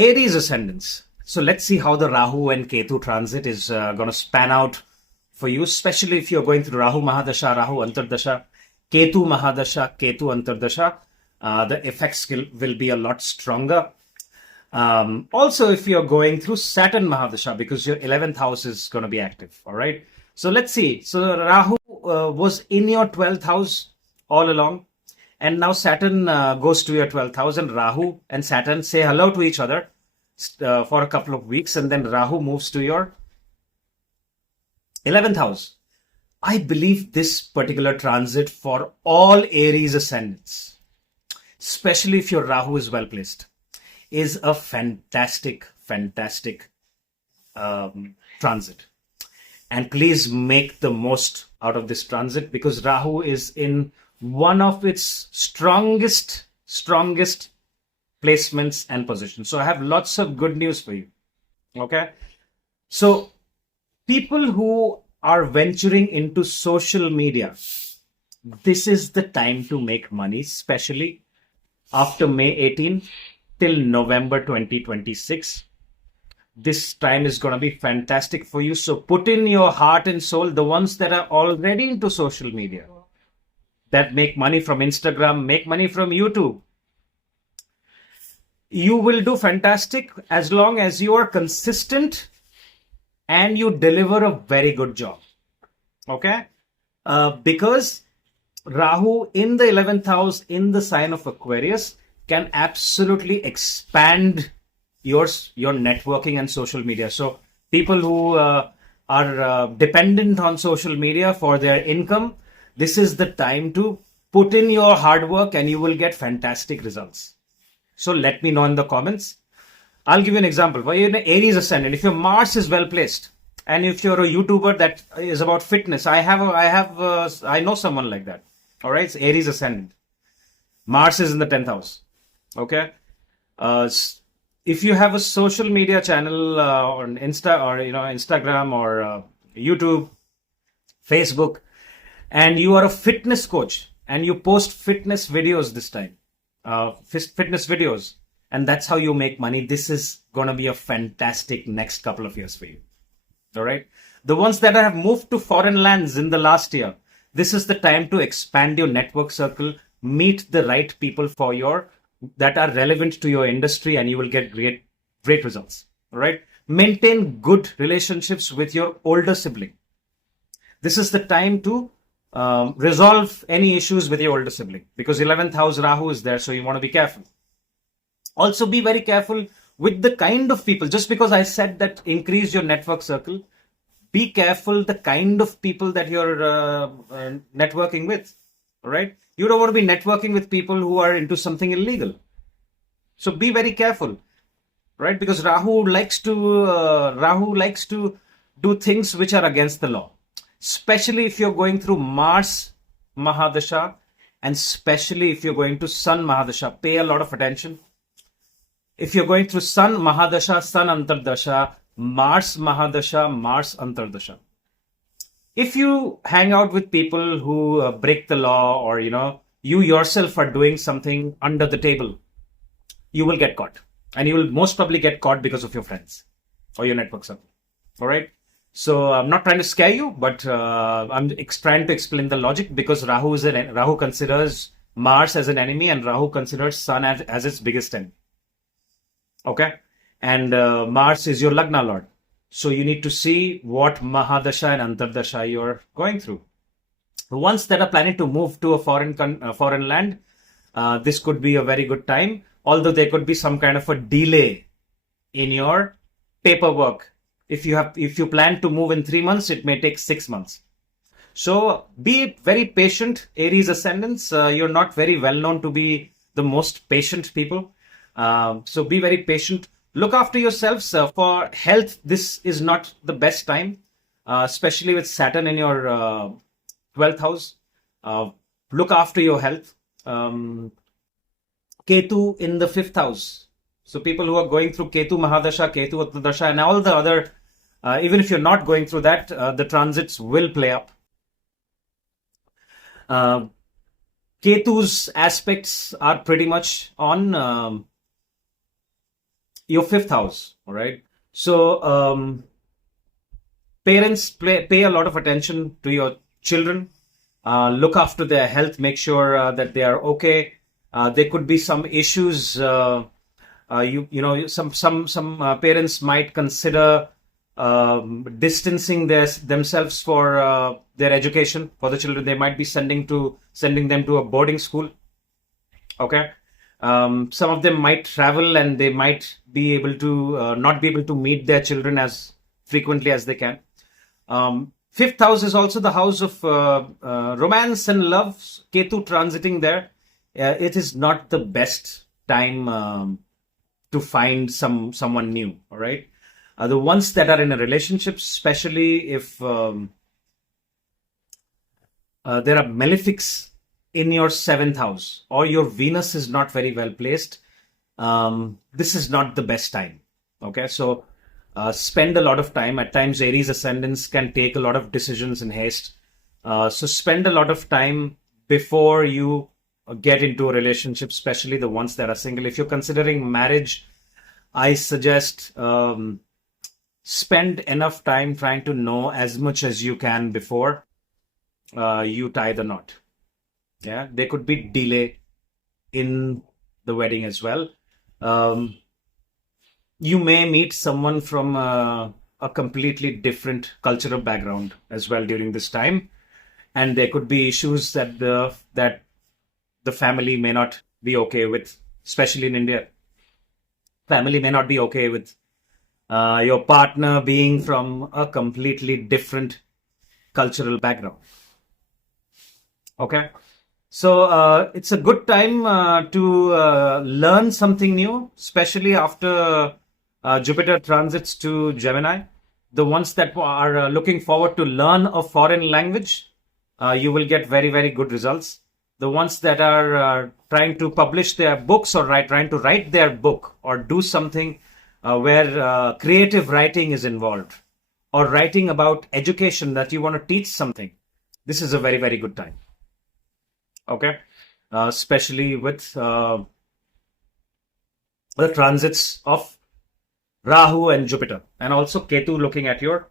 Aries ascendants. So let's see how the Rahu and Ketu transit is going to span out for you, especially if you're going through Rahu Mahadasha, Rahu Antardasha, Ketu Mahadasha, Ketu Antardasha. The effects will be a lot stronger. Also, if you're going through Saturn Mahadasha, because your 11th house is going to be active. All right. So let's see. So Rahu was in your 12th house all along. And now Saturn goes to your 12th house, and Rahu and Saturn say hello to each other for a couple of weeks. And then Rahu moves to your 11th house. I believe this particular transit for all Aries ascendants, especially if your Rahu is well placed, is a fantastic transit. And please make the most out of this transit, because Rahu is in one of its strongest placements and positions. So I have lots of good news for you. Okay. So people who are venturing into social media, this is the time to make money, especially after May 18 till November 2026. This time is going to be fantastic for you. So put in your heart and soul. The ones that are already into social media, that make money from Instagram, make money from YouTube, you will do fantastic as long as you are consistent and you deliver a very good job. Okay? Because Rahu in the 11th house in the sign of Aquarius can absolutely expand your networking and social media. So people who are dependent on social media for their income, this is the time to put in your hard work and you will get fantastic results. So let me know in the comments. I'll give you an example. For an Aries ascendant, if your Mars is well placed, and if you're a YouTuber that is about fitness, I know someone like that. All right, it's Aries ascendant. Mars is in the 10th house. Okay. If you have a social media channel on Instagram or YouTube, Facebook, and you are a fitness coach and you post fitness videos this time, fitness videos, and that's how you make money, this is going to be a fantastic next couple of years for you. All right. The ones that have moved to foreign lands in the last year, this is the time to expand your network circle, meet the right people that are relevant to your industry, and you will get great results. All right. Maintain good relationships with your older sibling. This is the time to resolve any issues with your older sibling, because 11th house Rahu is there, so you want to be careful. Also be very careful with the kind of people. Just because I said that increase your network circle, be careful the kind of people that you're networking with. All right. You don't want to be networking with people who are into something illegal. So be very careful, right? Because Rahu likes to do things which are against the law, especially if you're going through Mars Mahadasha, and especially if you're going to Sun Mahadasha. Pay a lot of attention. If you're going through Sun Mahadasha, Sun Antardasha, Mars Mahadasha, Mars Antardasha, if you hang out with people who break the law, or you yourself are doing something under the table, you will get caught, and you will most probably get caught because of your friends or your network circle. All right. So I'm not trying to scare you, but I'm trying to explain the logic, because Rahu considers Mars as an enemy, and Rahu considers Sun as its biggest enemy. Okay. And Mars is your Lagna Lord. So you need to see what Mahadasha and Antardasha you're going through. The ones that are planning to move to a foreign land, this could be a very good time, although there could be some kind of a delay in your paperwork. If you plan to move in 3 months, it may take 6 months. So be very patient, Aries ascendants. You're not very well known to be the most patient people. So be very patient. Look after yourselves. For health, this is not the best time, especially with Saturn in your 12th house. Look after your health. Ketu in the 5th house. So people who are going through Ketu Mahadasha, Ketu Attadasha, and all the other, even if you're not going through that, the transits will play up. Ketu's aspects are pretty much on your fifth house. All right. So parents pay a lot of attention to your children. Look after their health. Make sure that they are okay. There could be some issues. Some parents might consider distancing themselves for their education for the children. They might be sending them to a boarding school. Okay. Some of them might travel and they might be able to not be able to meet their children as frequently as they can. Fifth house is also the house of romance and love. Ketu transiting there. It is not the best time to find someone new. All right. The ones that are in a relationship, especially if there are malefics in your seventh house or your Venus is not very well placed, this is not the best time. Okay, so spend a lot of time. At times, Aries ascendants can take a lot of decisions in haste. So spend a lot of time before you get into a relationship, especially the ones that are single. If you're considering marriage, I suggest spend enough time trying to know as much as you can before you tie the knot. Yeah, there could be delay in the wedding as well. You may meet someone from a completely different cultural background as well during this time, and there could be issues that the family may not be okay with, especially in India. Family may not be okay with your partner being from a completely different cultural background. Okay. So it's a good time to learn something new, especially after Jupiter transits to Gemini. The ones that are looking forward to learn a foreign language, you will get very, very good results. The ones that are trying to publish their books or trying to write their book or do something where creative writing is involved, or writing about education that you want to teach something, this is a very, very good time. Okay, especially with the transits of Rahu and Jupiter, and also Ketu looking at your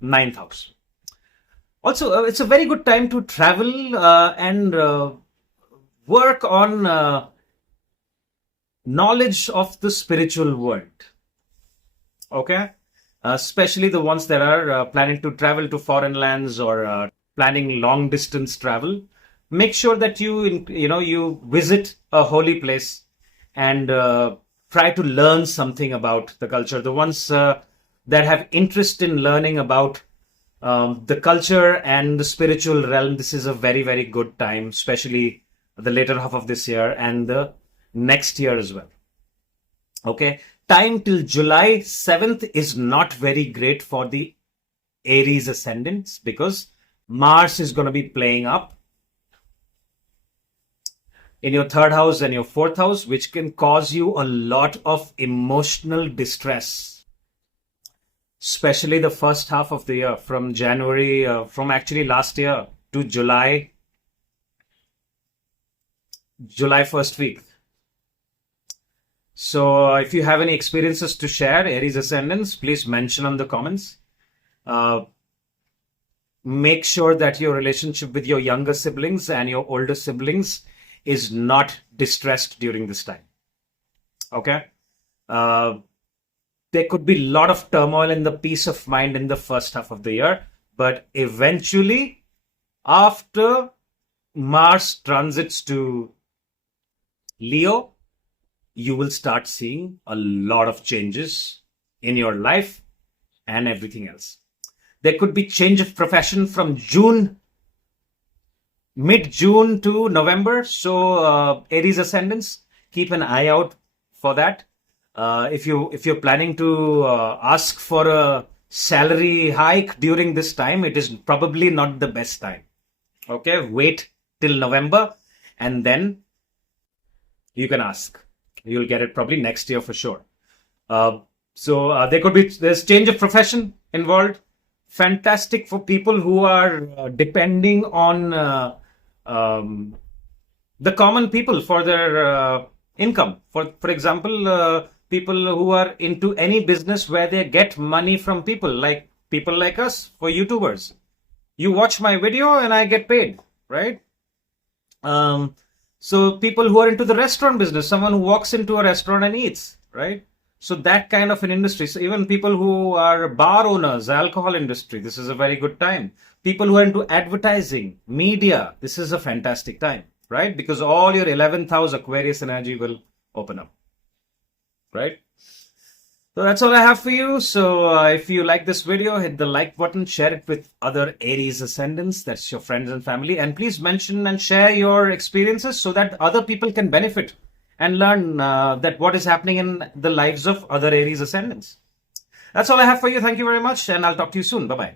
ninth house. Also, it's a very good time to travel and work on knowledge of the spiritual world. Okay, especially the ones that are planning to travel to foreign lands or planning long distance travel. Make sure that you visit a holy place and try to learn something about the culture. The ones that have interest in learning about the culture and the spiritual realm, this is a very, very good time, especially the later half of this year and the next year as well. Okay, time till July 7th is not very great for the Aries ascendants because Mars is going to be playing up in your third house and your fourth house, which can cause you a lot of emotional distress, especially the first half of the year, from January, from actually last year to July first week. So if you have any experiences to share, Aries ascendants, please mention on the comments. Make sure that your relationship with your younger siblings and your older siblings is not distressed during this time. Okay. There could be a lot of turmoil in the peace of mind in the first half of the year, but eventually after Mars transits to Leo, you will start seeing a lot of changes in your life and everything else. There could be change of profession from mid-June to November. So Aries ascendants, keep an eye out for that. If you're planning to ask for a salary hike during this time, it is probably not the best time. Okay, wait till November and then you can ask. You'll get it probably next year for sure. So there's change of profession involved. Fantastic for people who are depending on the common people for their income. For example, people who are into any business where they get money from people like us, for YouTubers. You watch my video and I get paid, right? So people who are into the restaurant business, someone who walks into a restaurant and eats, right? So that kind of an industry. So even people who are bar owners, alcohol industry, this is a very good time. People who are into advertising, media, this is a fantastic time, right? Because all your 11th house Aquarius energy will open up, right? So that's all I have for you. So if you like this video, hit the like button, share it with other Aries ascendants, that's your friends and family, and please mention and share your experiences so that other people can benefit and learn that what is happening in the lives of other Aries ascendants. That's all I have for you. Thank you very much, and I'll talk to you soon. Bye-bye.